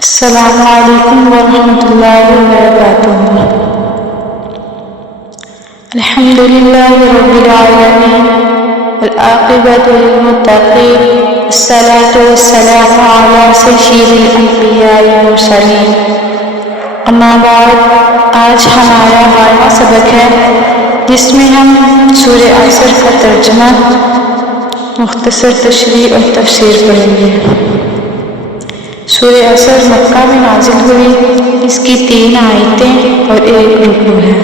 السلام علیکم ورحمۃ اللہ وبرکاتہ۔ الحمد للہ رب العالمین والعاقبۃ للمتقین والصلاۃ والسلام علی سید الانبیاء والمرسلین۔ اما بعد، آج ہمارا 12واں سبق ہے جس میں ہم سورہ عصر کا ترجمہ، مختصر تشریح اور تفسیر پڑھیں گے۔ سورہ عصر مکہ میں نازل ہوئی، اس کی 3 آیتیں اور 1 رکوع ہے۔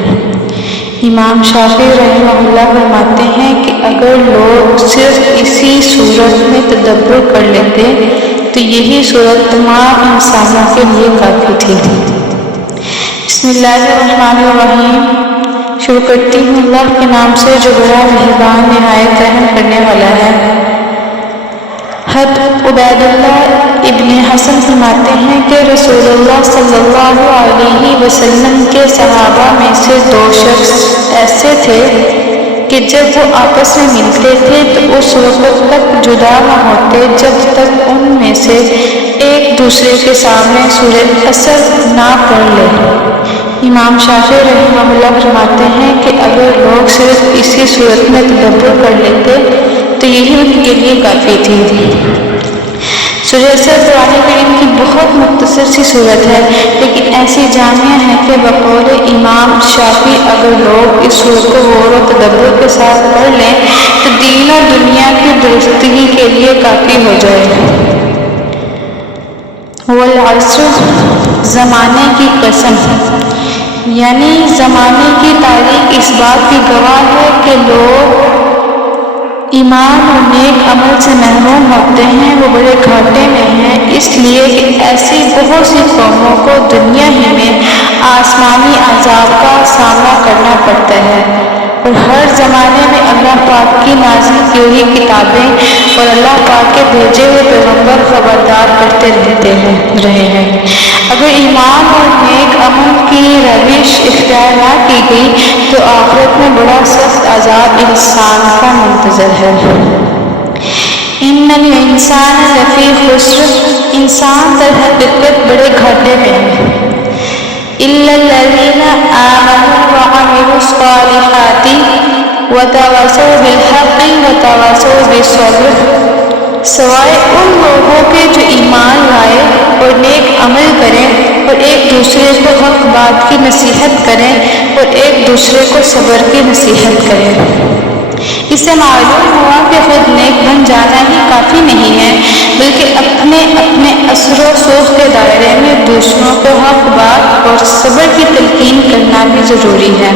امام شافعی رحمہ اللہ فرماتے ہیں کہ اگر لوگ صرف اسی سورت میں تدبر کر لیتے تو یہی سورت تمام انسانوں کے لیے کافی تھی۔ بسم اللہ الرحمن الرحیم۔ شروع کرتی ہوں اللہ کے نام سے جو بڑا مہربان نہایت رحم کرنے والا ہے۔ حضرت عبید اللہ ابن حسن فرماتے ہیں کہ رسول اللہ صلی اللہ علیہ وسلم کے صحابہ میں سے 2 شخص ایسے تھے کہ جب وہ آپس میں ملتے تھے تو اس وقت تک جدا نہ ہوتے جب تک ان میں سے ایک دوسرے کے سامنے سورہ عصر نہ پڑھ لے۔ امام شافعی رحمہ اللہ فرماتے ہیں کہ اگر لوگ صرف اسی صورت میں تدبر کر لیتے تو یہی ان کے لیے کافی تھی۔ سورہ عصر قرآن کریم کی بہت مختصر سی صورت ہے، لیکن ایسی جامعہ ہے کہ بقول امام شافعی اگر لوگ اس صورت کو غور و تدبر کے ساتھ پڑھ لیں تو دین اور دنیا کی درستگی کے لیے کافی ہو جائے۔ والعصر، زمانے کی قسم، یعنی زمانے کی تاریخ اس بات کی گواہ ہے کہ لوگ ایمان اور نیک عمل سے محروم ہوتے ہیں، وہ بڑے گھاٹے میں ہیں، اس لیے کہ ایسی بہت سی قوموں کو دنیا ہی میں آسمانی عذاب کا سامنا کرنا پڑتا ہے، اور ہر زمانے میں اللہ پاک کی نازل کی ہوئی کتابیں اور اللہ پاک کے بھیجے ہوئے پیغمبر خبردار کرتے رہے ہیں۔ اگر ایمان اور نیک عمل کی روش اختیار نہ کی گئی تو آخرت میں بڑا سخت عذاب انسان کا منتظر ہے۔ ان الانسان لفی خسر، انسان در حقیقت بڑے گھاٹے میں ہے۔ الا الذین آمنوا وعملوا الصالحات وتواصوا بالحق وتواصوا بالصبر، سوائے ان لوگوں کے جو ایمان لائے اور نیک عمل کریں اور ایک دوسرے کو حق بات کی نصیحت کریں اور ایک دوسرے کو صبر کی نصیحت کریں۔ اس سے معلوم ہوا کہ خود نیک بن جانا ہی کافی نہیں ہے، بلکہ اپنے اثر و سوچ کے دائرے میں دوسروں کو حق بات اور صبر کی تلقین کرنا بھی ضروری ہے۔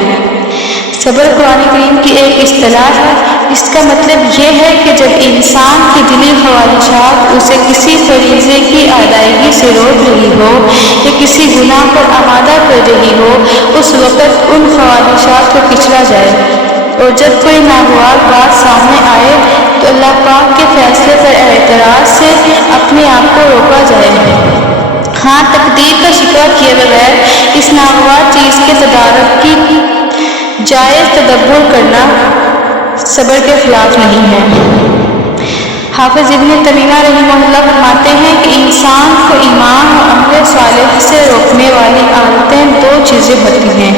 صبر قرآن کریم کی ایک اصطلاح ہے، اس کا مطلب یہ ہے کہ جب انسان کی دلی خواہشات اسے کسی فریضے کی ادائیگی سے روک رہی ہو یا کسی گناہ پر آمادہ کر رہی ہو، اس وقت ان خواہشات کو کچلا جائے، اور جب کوئی ناگوار بات سامنے آئے تو اللہ پاک کے فیصلے پر اعتراض سے اپنے آپ کو روکا جائے۔ ہاں، تقدیر کا شکوہ کیے بغیر اس ناگوار چیز کے تدارک کی جائز تدبر کرنا صبر کے خلاف نہیں ہے۔ حافظ ابن تیمیہ رحمہ اللہ فرماتے ہیں کہ انسان کو ایمان اور عمل صالح سے روکنے والی عادتیں 2 چیزیں ہوتی ہیں۔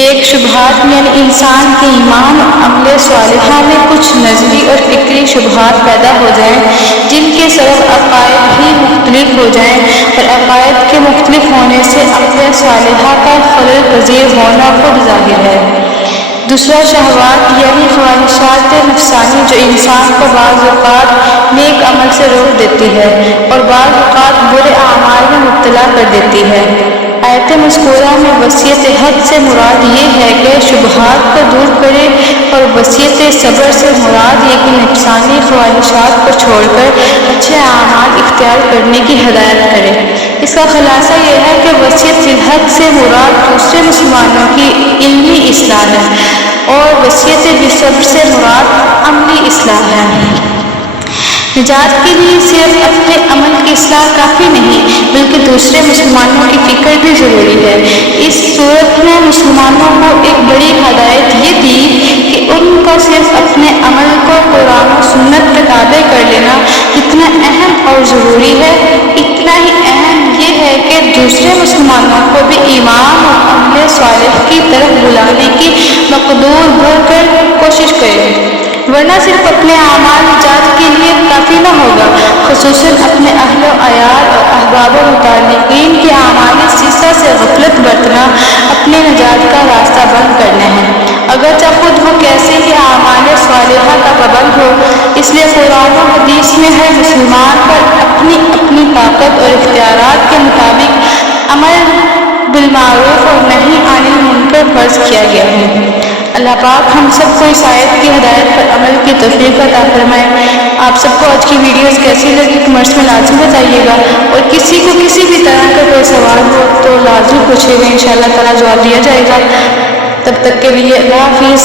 ایک شبہات، یعنی انسان کے ایمان اور عمل صالحہ میں کچھ نظری اور فکری شبہات پیدا ہو جائیں جن کے سبب عقائد ہی مختلف ہو جائیں، اور عقائد کے مختلف ہونے سے عمل صالحہ کا خلل پذیر ہونا خود ظاہر ہے۔ دوسرا شہوات، یعنی خواہشات نفسانی جو انسان کو بعض اوقات نیک عمل سے روک دیتی ہے اور بعض اوقات برے اعمال میں مبتلا کر دیتی ہے۔ آیت مذکورہ میں وصیت حق سے مراد یہ ہے کہ شبہات کو دور کرے، اور وصیت صبر سے مراد یہ کہ نفسانی خواہشات کو چھوڑ کر اچھے اعمال اختیار کرنے کی ہدایت کرے۔ اس کا خلاصہ یہ ہے کہ وصیت الحق سے مراد دوسرے مسلمانوں کی علمی اصلاح ہے، اور وصیت بالصبر سے مراد عملی اصلاح ہے۔ نجات کے لیے صرف اپنے عمل کی اصلاح کافی نہیں، بلکہ دوسرے مسلمانوں کی فکر بھی ضروری ہے۔ اس صورت میں مسلمانوں کو ایک بڑی ہدایت یہ دی کہ ان کو صرف اپنے عمل کو قرآن و سنت کے تابع کر لینا جتنا اہم اور ضروری ہے، اتنا ہی اہم یہ ہے دوسرے مسلمانوں کو بھی ایمان اور عمل صالح کی طرف بلانے کی مقدور بھر کر کوشش کرے، ورنہ صرف اپنے اعمال نجات کے لیے کافی نہ ہوگا، خصوصاً اپنے اہل و عیال اور احباب و متعلقین کے اعمال سیسہ سے غفلت برتنا اپنے نجات کا راستہ بند کرنا ہے، اگرچہ خود وہ کیسے ہی اعمال صالحہ کا پابند ہو۔ اس لیے قرآن و حدیث میں ہر مسلمان پر اپنی اپنی طاقت اور اختیارات کے مطابق امر بالمعروف اور نہی عن المنکر فرض کیا گیا ہے۔ اللہ پاک ہم سب کو اس آیت کی ہدایت پر عمل کی توفیق عطا فرمائے۔ آپ سب کو آج کی ویڈیوز کیسی لگی کمنٹس میں لازمی بتائیے گا، اور کسی کو کسی بھی طرح کا کوئی سوال ہو تو لازمی پوچھیے گا، انشاءاللہ تعالیٰ جواب دیا جائے گا۔ تب تک کے لیے اللہ حافظ۔